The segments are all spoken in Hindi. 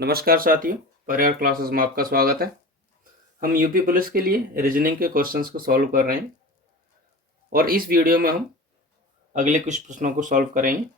नमस्कार साथियों, परिवार क्लासेस में आपका स्वागत है। हम यूपी पुलिस के लिए रीजनिंग के क्वेश्चंस को सॉल्व कर रहे हैं और इस वीडियो में हम अगले कुछ प्रश्नों को सॉल्व करेंगे।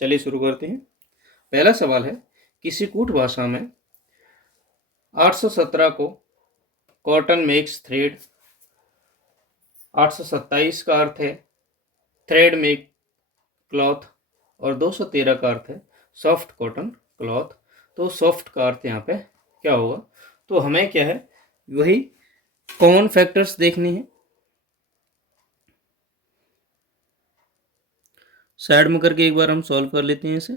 चलिए शुरू करते हैं। पहला सवाल है, किसी कूट भाषा में 817 को कॉटन मेक्स थ्रेड, 827 का अर्थ है थ्रेड मेक क्लॉथ और 213 का अर्थ है सॉफ्ट कॉटन क्लॉथ। तो सॉफ्ट का अर्थ यहाँ पे क्या होगा? तो हमें क्या है, वही कॉमन फैक्टर्स देखनी है। साइड में करके एक बार हम सॉल्व कर लेते हैं इसे।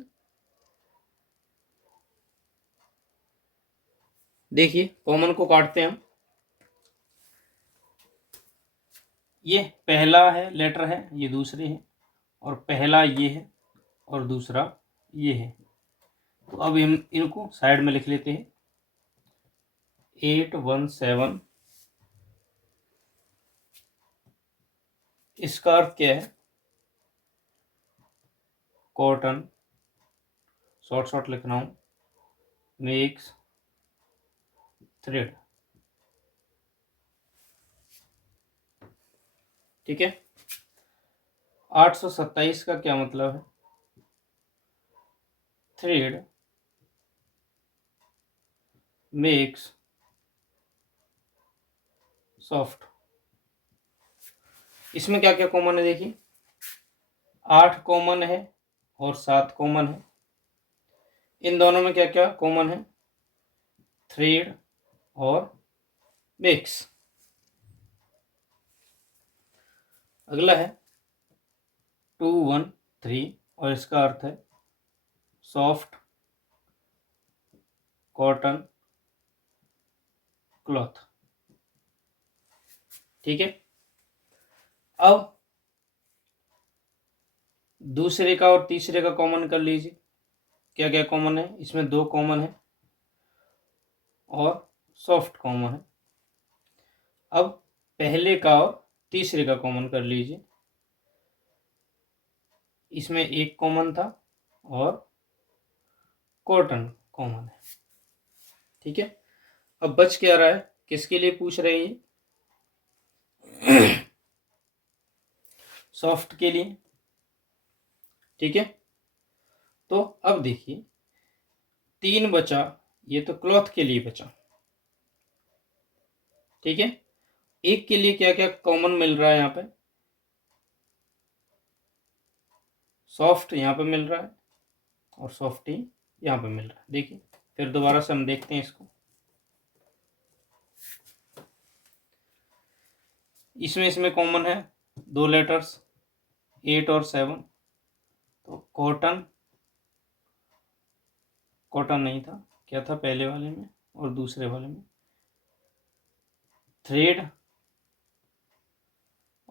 देखिए, कॉमन को काटते हैं हम। ये पहला है लेटर है, ये दूसरे है, और पहला ये है और दूसरा ये है। तो अब हम इनको साइड में लिख लेते हैं। 817, इसका अर्थ क्या है? कॉटन, शॉर्ट शॉर्ट लिख रहा हूं, मेक्स थ्रेड। ठीक है। 827 का क्या मतलब है? Thread makes soft. इसमें क्या क्या कॉमन है देखिए, 8 कॉमन है और 7 कॉमन है। इन दोनों में क्या क्या कॉमन है? थ्रेड और मेक्स। अगला है 213 और इसका अर्थ है सॉफ्ट कॉटन क्लॉथ। ठीक है। अब दूसरे का और तीसरे का कॉमन कर लीजिए। क्या क्या कॉमन है? इसमें 2 कॉमन है और सॉफ्ट कॉमन है। अब पहले का और तीसरे का कॉमन कर लीजिए। इसमें 1 कॉमन था और कॉटन कॉमन है। ठीक है। अब बच क्या रहा है? किसके लिए पूछ रहे हैं? सॉफ्ट के लिए। ठीक है। तो अब देखिए, 3 बचा, ये तो क्लॉथ के लिए बचा। ठीक है। एक के लिए क्या क्या कॉमन मिल रहा है? यहाँ पे सॉफ्ट यहाँ पे मिल रहा है और सॉफ्ट ही यहाँ पे मिल रहा है। देखिए, फिर दोबारा से हम देखते हैं इसको। इसमें कॉमन है 2 लेटर्स, 8 और 7। तो कॉटन, कॉटन नहीं था, क्या था पहले वाले में और दूसरे वाले में? थ्रेड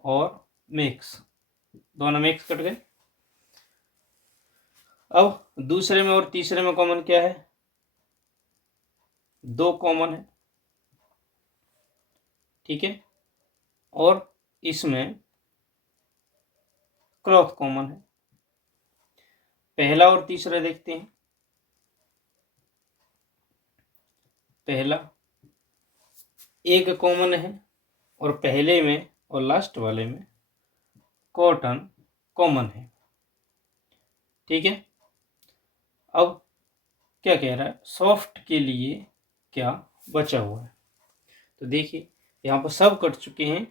और मेक्स, दोनों मेक्स कट गए। अब दूसरे में और तीसरे में कॉमन क्या है? 2 कॉमन है। ठीक है। और इसमें क्लॉथ कॉमन है। पहला और तीसरा देखते हैं। पहला 1 कॉमन है और पहले में और लास्ट वाले में कॉटन कॉमन है। ठीक है। अब क्या कह रहा है? सॉफ्ट के लिए क्या बचा हुआ है? तो देखिए, यहाँ पर सब कट चुके हैं,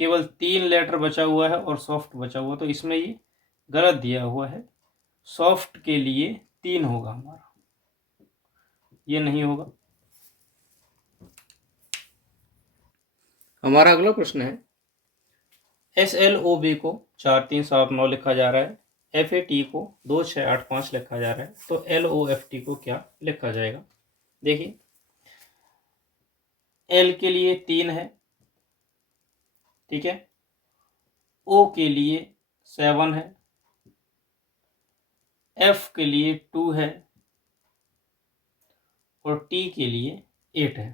केवल 3 लेटर बचा हुआ है और सॉफ्ट बचा हुआ। तो इसमें ये गलत दिया हुआ है। सॉफ्ट के लिए 3 होगा हमारा, ये नहीं होगा। हमारा अगला प्रश्न है, SLOB को 43789 लिखा जा रहा है, FAT को 2685 लिखा जा रहा है। तो LOFT को क्या लिखा जाएगा? देखिए, L के लिए 3 है। ठीक है। O के लिए 7 है, F के लिए 2 है और T के लिए 8 है।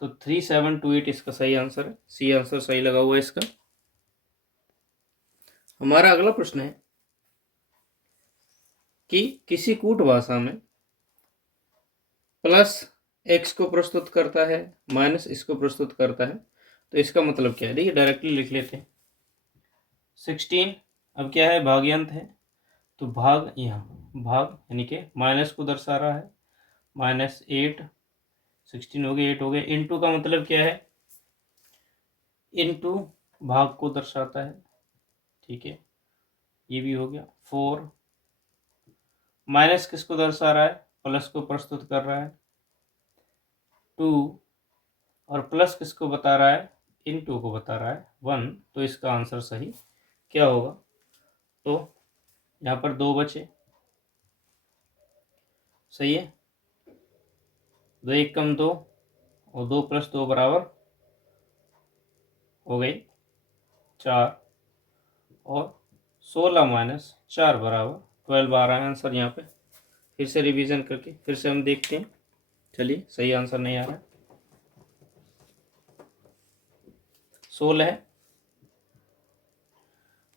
तो 3728 इसका सही आंसर है। सी आंसर सही लगा हुआ है इसका। हमारा अगला प्रश्न है कि किसी कूट भाषा में प्लस एक्स को प्रस्तुत करता है, माइनस इसको प्रस्तुत करता है। तो इसका मतलब क्या है, देखिए डायरेक्टली लिख लेते हैं। 16 अब क्या है, भाग्यांत है, तो भाग यहाँ भाग यानी कि माइनस को दर्शा रहा है, -8, 16 हो गए, 8 हो गए। इनटू का मतलब क्या है, इनटू भाग को दर्शाता है, ठीक है, ये भी हो गया। 4 माइनस किसको दर्शा रहा है, प्लस को प्रस्तुत कर रहा है, 2 और प्लस किसको बता रहा है, इनटू को बता रहा है, 1। तो इसका आंसर सही क्या होगा, तो यहाँ पर 2 बचे, सही है। 2 1 कम 2 और 2 + 2 बराबर हो गई 4 और 16 - 4 बराबर 12 आ रहा है आंसर यहाँ पे। फिर से रिवीजन करके फिर से हम देखते हैं, चलिए सही आंसर नहीं आ रहा है। 16 है,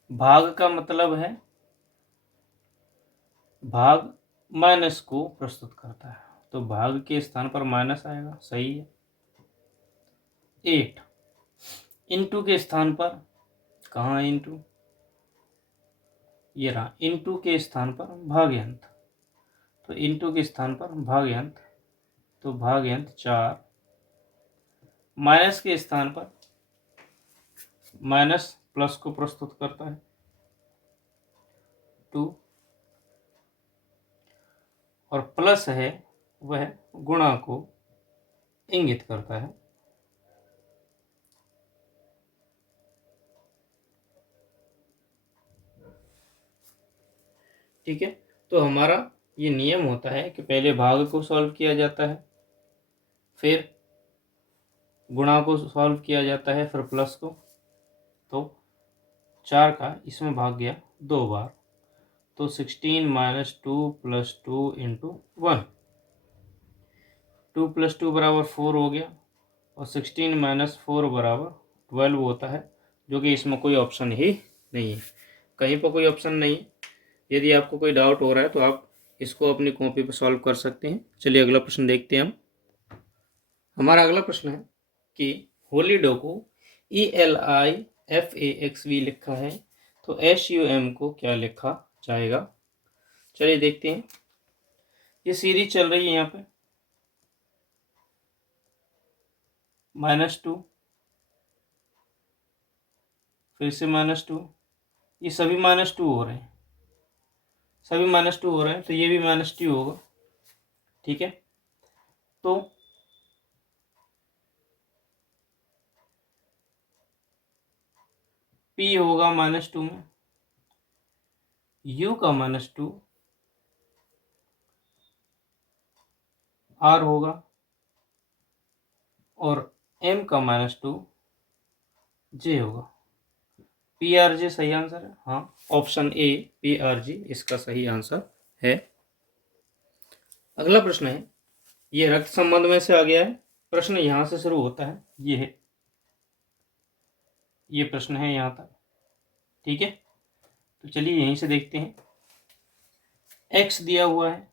भाग का मतलब है, भाग माइनस को प्रस्तुत करता है, तो भाग के स्थान पर माइनस आएगा, सही है। 8 इनटू के स्थान पर, कहाँ है इनटू, ये रहा, इनटू के स्थान पर भाग्यांत, तो इनटू के स्थान पर भाग्यांत, तो भाग्यांत 4, माइनस के स्थान पर माइनस प्लस को प्रस्तुत करता है 2, और प्लस है वह गुणा को इंगित करता है, ठीक है। तो हमारा ये नियम होता है कि पहले भाग को सॉल्व किया जाता है, फिर गुणा को सॉल्व किया जाता है, फिर प्लस को। तो 4 का इसमें भाग गया 2 बार, तो 16 - 2 + 2 × 1, 2 + 2 बराबर 4 हो गया, और 16 - 4 बराबर 12 होता है, जो कि इसमें कोई ऑप्शन ही नहीं है, कहीं पर कोई ऑप्शन नहीं है। यदि आपको कोई डाउट हो रहा है तो आप इसको अपनी कॉपी पर सॉल्व कर सकते हैं। चलिए अगला प्रश्न देखते हैं हम। हमारा अगला प्रश्न है कि हॉलीडे को ELIFAXV लिखा है, तो SUM को क्या लिखा जाएगा। चलिए देखते हैं, ये सीरीज चल रही है यहाँ पे, -2 फिर से -2, ये सभी -2 हो रहे हैं, सभी -2 हो रहे हैं, तो ये भी -2 होगा, ठीक है। तो P होगा -2 में, U का -2, R होगा, और M का -2 J होगा। PRJ सही आंसर है, हाँ, ऑप्शन ए PRJ इसका सही आंसर है। अगला प्रश्न है, ये रक्त संबंध में से आ गया है, प्रश्न यहां से शुरू होता है, ये है, ये प्रश्न है यहाँ तक, ठीक है। तो चलिए यहीं से देखते हैं, X दिया हुआ है,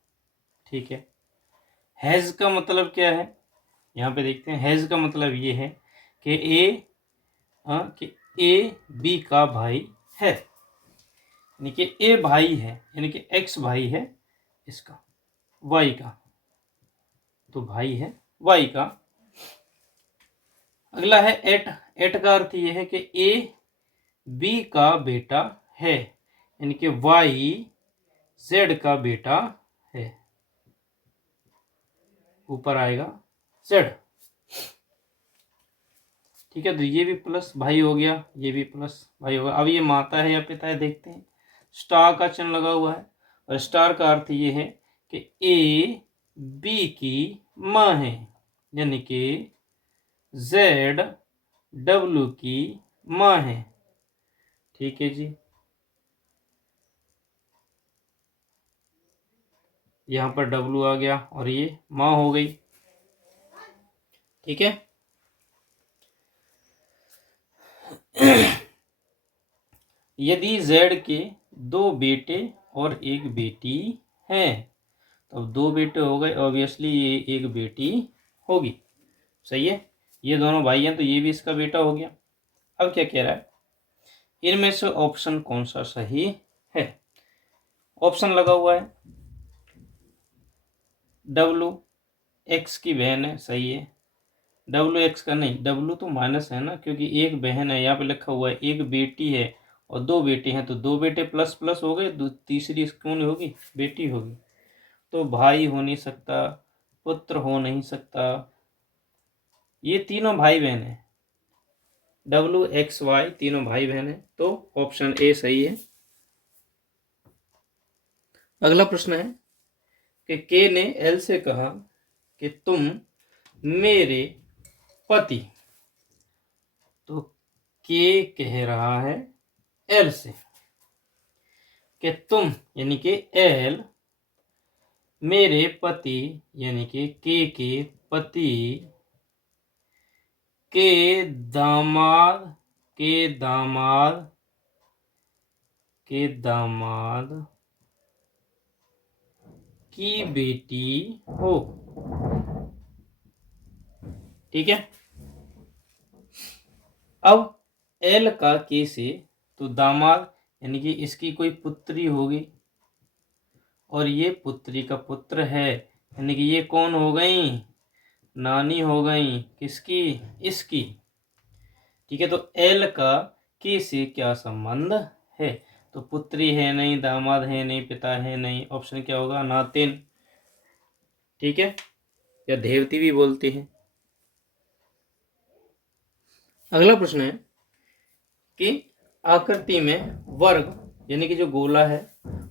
ठीक है। हैज़ का मतलब क्या है, यहाँ पे देखते हैं, हैज़ का मतलब ये है कि ए बी का भाई है, यानी कि ए भाई है, यानी कि एक्स भाई है इसका, वाई का, तो भाई है वाई का। अगला है एट, एट का अर्थ ये है कि ए बी का बेटा है, यानी कि वाई जेड का बेटा है, ऊपर आएगा जेड, ठीक है। तो ये भी प्लस भाई हो गया, ये भी प्लस भाई होगा। अब ये माता है या पिता है देखते हैं, स्टार का चिन्ह लगा हुआ है, और स्टार का अर्थ ये है कि ए बी की माँ है, यानी कि जेड डब्ल्यू की माँ है, ठीक है जी। यहाँ पर डब्ल्यू आ गया और ये माँ हो गई, ठीक है। यदि जेड के 2 बेटे और 1 बेटी हैं, तो 2 बेटे हो गए, ऑब्वियसली ये एक बेटी होगी। सही है, ये दोनों भाई हैं तो ये भी इसका बेटा हो गया। अब क्या कह रहा है, इनमें से ऑप्शन कौन सा सही है। ऑप्शन लगा हुआ है, डब्लू एक्स की बहन है, सही है। डब्लू एक्स का नहीं, डब्लू तो माइनस है ना, क्योंकि एक बहन है, यहाँ पे लिखा हुआ है एक बेटी है और 2 बेटे हैं, तो 2 बेटे प्लस प्लस हो गए, तीसरी कौन होगी, बेटी होगी। तो भाई हो नहीं सकता, पुत्र हो नहीं सकता, ये तीनों भाई बहन है, डब्लू एक्स वाई तीनों भाई बहन है, तो ऑप्शन ए सही है। अगला प्रश्न है कि के ने एल से कहा कि तुम मेरे पति, तो के कह रहा है एल से कि तुम यानी कि एल मेरे पति यानी कि के पति के दामाद के दामाद की बेटी हो। ठीक है, अब एल का के से, तो दामाद यानी कि इसकी कोई पुत्री होगी और ये पुत्री का पुत्र है, यानी कि ये कौन हो गई, नानी हो गई, किसकी, इसकी। ठीक है, तो एल का के से क्या संबंध है, तो पुत्री है नहीं, दामाद है नहीं, पिता है नहीं, ऑप्शन क्या होगा, नातिन। ठीक है, या देवती भी बोलते हैं। अगला प्रश्न है कि आकृति में वर्ग यानी कि जो गोला है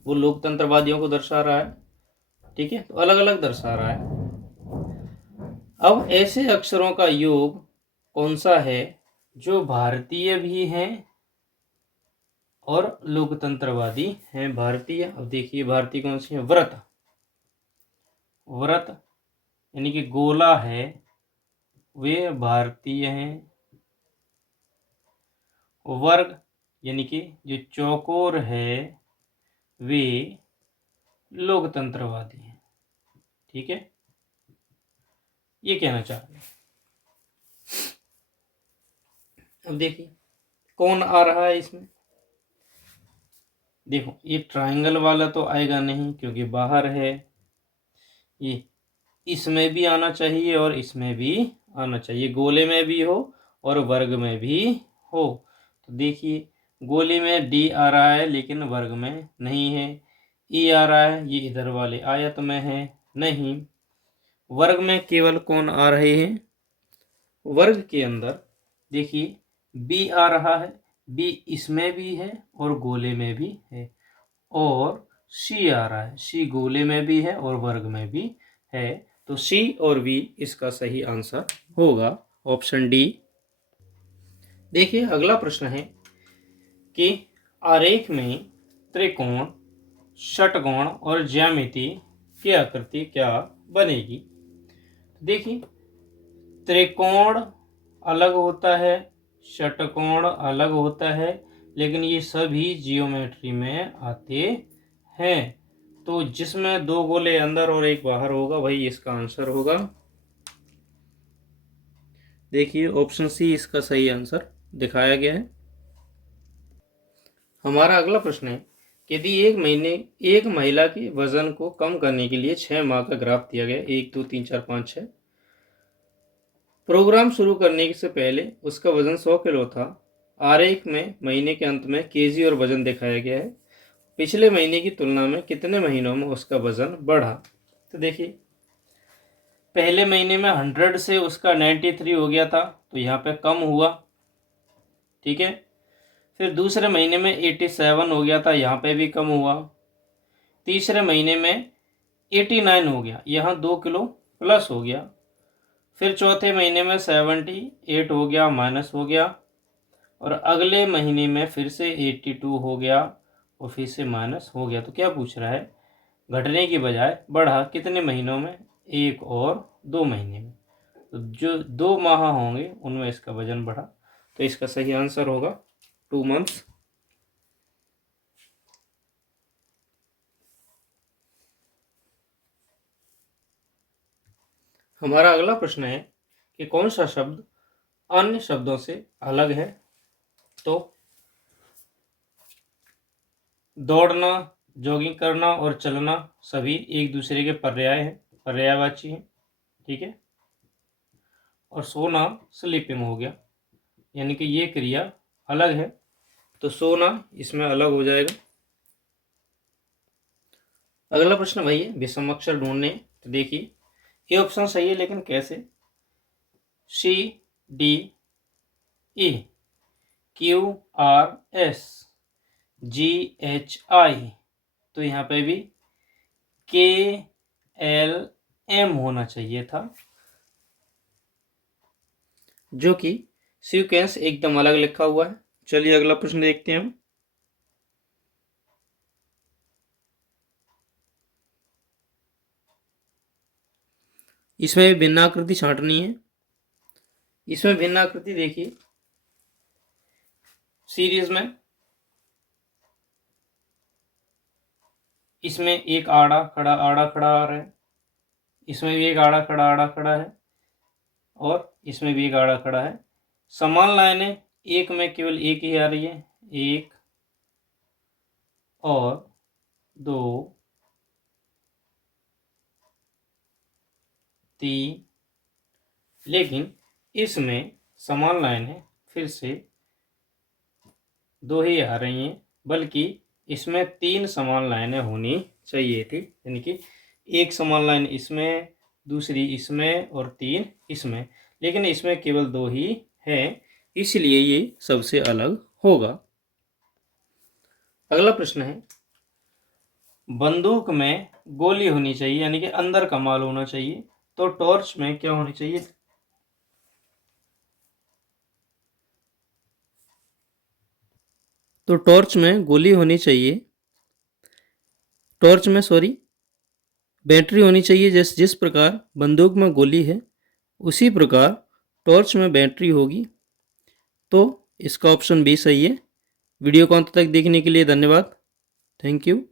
वो लोकतंत्रवादियों को दर्शा रहा है। ठीक है, तो अलग अलग दर्शा रहा है। अब ऐसे अक्षरों का योग कौन सा है जो भारतीय भी हैं और लोकतंत्रवादी हैं। भारतीय, अब देखिए भारतीय कौन सी है, व्रत, व्रत यानी कि गोला है, वे भारतीय हैं। वर्ग यानी कि जो चौकोर है वे लोकतंत्रवादी हैं। ठीक है, ये कहना चाह रहे हैं। अब देखिए कौन आ रहा है इसमें, देखो ये ट्रायंगल वाला तो आएगा नहीं क्योंकि बाहर है, ये इसमें भी आना चाहिए और इसमें भी आना चाहिए, गोले में भी हो और वर्ग में भी हो। तो देखिए गोले में डी आ रहा है लेकिन वर्ग में नहीं है, ई आ रहा है, ये इधर वाले आयत में है नहीं, वर्ग में केवल कौन आ रहे हैं, वर्ग के अंदर देखिए बी आ रहा है, बी इसमें भी है और गोले में भी है, और सी आ रहा है, सी गोले में भी है और वर्ग में भी है, तो सी और बी इसका सही आंसर होगा, ऑप्शन डी। देखिए अगला प्रश्न है कि आरेख में त्रिकोण, षटकोण और ज्यामिति की आकृति क्या बनेगी। देखिए त्रिकोण अलग होता है, षटकोण अलग होता है, लेकिन ये सभी जियोमेट्री में आते हैं, तो जिसमें 2 गोले अंदर और एक बाहर होगा वही इसका आंसर होगा। देखिए ऑप्शन सी इसका सही आंसर दिखाया गया है। हमारा अगला प्रश्न है कि यदि एक महिला के वजन को कम करने के लिए 6 माह का ग्राफ दिया गया, 1 2 3 4 5 6, प्रोग्राम शुरू करने से पहले उसका वजन 100 किलो था, आरेख में महीने के अंत में केजी और वजन दिखाया गया है, पिछले महीने की तुलना में कितने महीनों में उसका वजन बढ़ा। तो देखिए पहले महीने में 100 से उसका 93 हो गया था, तो यहाँ पे कम हुआ। ठीक है, फिर दूसरे महीने में 87 हो गया था, यहाँ पे भी कम हुआ। तीसरे महीने में 89 हो गया, यहाँ 2 किलो प्लस हो गया। फिर चौथे महीने में 78 हो गया, माइनस हो गया, और अगले महीने में फिर से 82 हो गया और फिर से माइनस हो गया। तो क्या पूछ रहा है, घटने की बजाय बढ़ा कितने महीनों में, 1 और 2 महीने में, तो जो 2 माह होंगे उनमें इसका वजन बढ़ा, तो इसका सही आंसर होगा 2 मंथ्स। हमारा अगला प्रश्न है कि कौन सा शब्द अन्य शब्दों से अलग है। तो दौड़ना, जॉगिंग करना और चलना सभी एक दूसरे के पर्याय हैं, पर्यायवाची हैं, ठीक है। और सोना स्लीपिंग हो गया, यानी कि ये क्रिया अलग है, तो सोना इसमें अलग हो जाएगा। अगला प्रश्न भाई है विषम अक्षर ढूंढने। तो देखिए ये ऑप्शन सही है, लेकिन कैसे। C D E, Q R S, G H I, तो यहाँ पे भी के एल एम होना चाहिए था, जो कि सीक्वेंस एकदम अलग लिखा हुआ है। चलिए अगला प्रश्न देखते हैं हम। इसमें भिन्नाकृति छांटनी है। इसमें भिन्नाकृति देखिए सीरीज में, इसमें एक आड़ा खड़ा आ रहा है, इसमें भी एक आड़ा खड़ा है, और इसमें भी एक आड़ा खड़ा है। समान लाइनें एक में केवल एक ही आ रही है, एक और दो, तीन, लेकिन इसमें समान लाइनें फिर से दो ही आ रही हैं, बल्कि इसमें तीन समान लाइनें होनी चाहिए थी, यानी कि एक समान लाइन इसमें, दूसरी इसमें और तीन इसमें, लेकिन इसमें केवल दो ही है, इसलिए ये सबसे अलग होगा। अगला प्रश्न है बंदूक में गोली होनी चाहिए, यानी कि अंदर का माल होना चाहिए, तो टॉर्च में क्या होनी चाहिए। तो टॉर्च में गोली होनी चाहिए, टॉर्च में सॉरी बैटरी होनी चाहिए। जिस प्रकार बंदूक में गोली है उसी प्रकार टॉर्च में बैटरी होगी, तो इसका ऑप्शन बी सही है। वीडियो को अंत तक देखने के लिए धन्यवाद। Thank you.